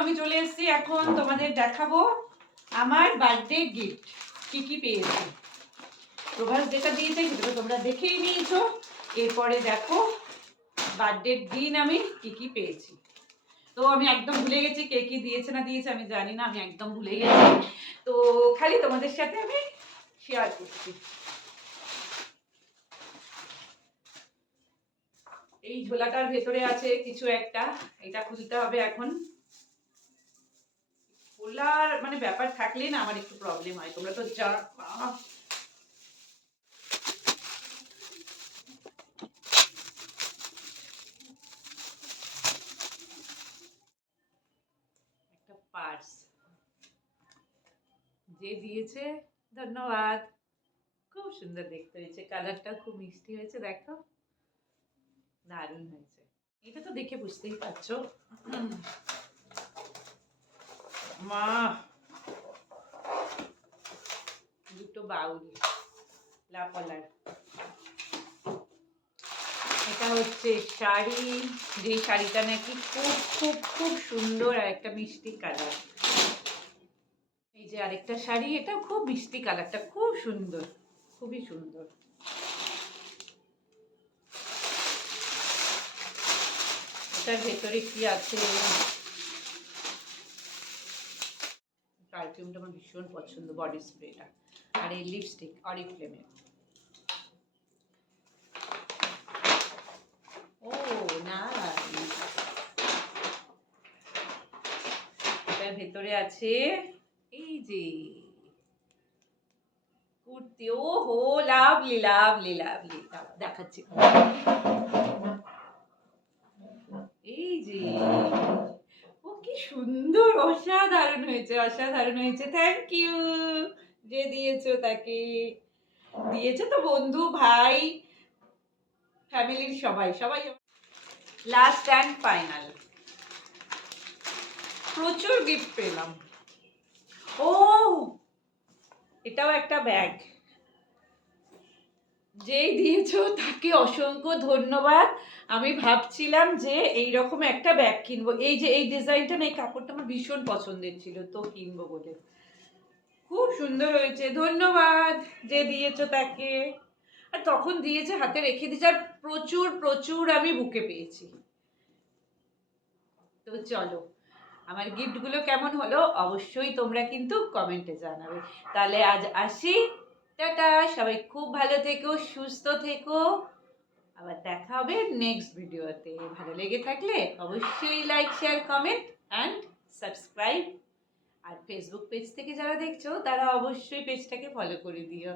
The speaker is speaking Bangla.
আমি চলে এসেছি, এখন তোমাদের দেখাবো আমার বার্থডে গিফট কি কি পেয়েছি। প্রভাস যেটা দিয়েছে সেটা তোমরা দেখেই নিয়েছো। এরপরে দেখো বার্থডের দিন আমি কি কি পেয়েছি। তো আমি একদম ভুলে গেছি কে কি দিয়েছে না দিয়েছে, আমি জানি না, আমি একদম ভুলে গেছি। তো খালি তোমাদের সাথে আমি শেয়ার করছি। এই ঝোলাটার ভেতরে আছে কিছু একটা, এটা খুলতে হবে এখন। খোলার মানে ব্যাপার থাকলে না আমার একটু প্রবলেম হয়, তোমরা তো জানো। একটা পার্স যে দিয়েছে, ধন্যবাদ। খুব সুন্দর দেখতে হয়েছে, কালারটা খুব মিষ্টি হয়েছে, দেখো দারুণ হয়েছে। এটা তো দেখে বুঝতেই পারছো। মা দুটো বাউল লাপলার, এটা হচ্ছে শাড়ি, যে শাড়িটা নাকি খুব খুব খুব সুন্দর আর একটা মিষ্টি কালার। এই যে আরেকটা শাড়ি, এটা খুব মিষ্টি কালারটা খুব সুন্দর, খুবই সুন্দর। এটার ভেতরে কি আছে? পারফিউমটা আমার ভীষণ পছন্দ, বডি স্প্রেটা, আর এই লিপস্টিক অরিফ্লেমের। ও না, এটার ভেতরে আছে এই যে কুর্তি। ও হো, লাভলি লাভলি লাভলি, দেখাচ্ছি। এই যে, ও কি সুন্দর, অসাধারণ হয়েছে, অসাধারণ হয়েছে। থ্যাংক ইউ যে দিয়েছো তাকে। দিয়েছে তো বন্ধু, ভাই, ফ্যামিলির সবাই সবাই। লাস্ট অ্যান্ড ফাইনাল, প্রচুর গিফট পেলাম। ও, এটাও একটা ব্যাগ। যেই দিয়েছো তাকে অসংখ্য ধন্যবাদ। আমি ভাবছিলাম যে এইরকম একটা ব্যাগ কিনবো, এই যে এই ডিজাইনটা না, এই কাপড়টা আমার ভীষণ পছন্দের ছিল, তো কিনবো বলে। খুব সুন্দর হয়েছে, ধন্যবাদ যে দিয়েছো তাকে। আর তখন দিয়েছে হাতে রেখে দিয়েছে, আর প্রচুর প্রচুর আমি বুকে পেয়েছি। তো চলো, আমার গিফটগুলো কেমন হলো অবশ্যই তোমরা কিন্তু কমেন্টে জানাবে। তাহলে আজ আসি, টাটা, সবাই খুব ভালো থেকো, সুস্থ থেকো। আবার দেখা হবে নেক্সট ভিডিওতে। ভালো লেগে থাকলে অবশ্যই like, share, comment and subscribe. আর ফেসবুক পেজ থেকে যারা দেখছো তারা অবশ্যই পেজটাকে ফলো করে দিও।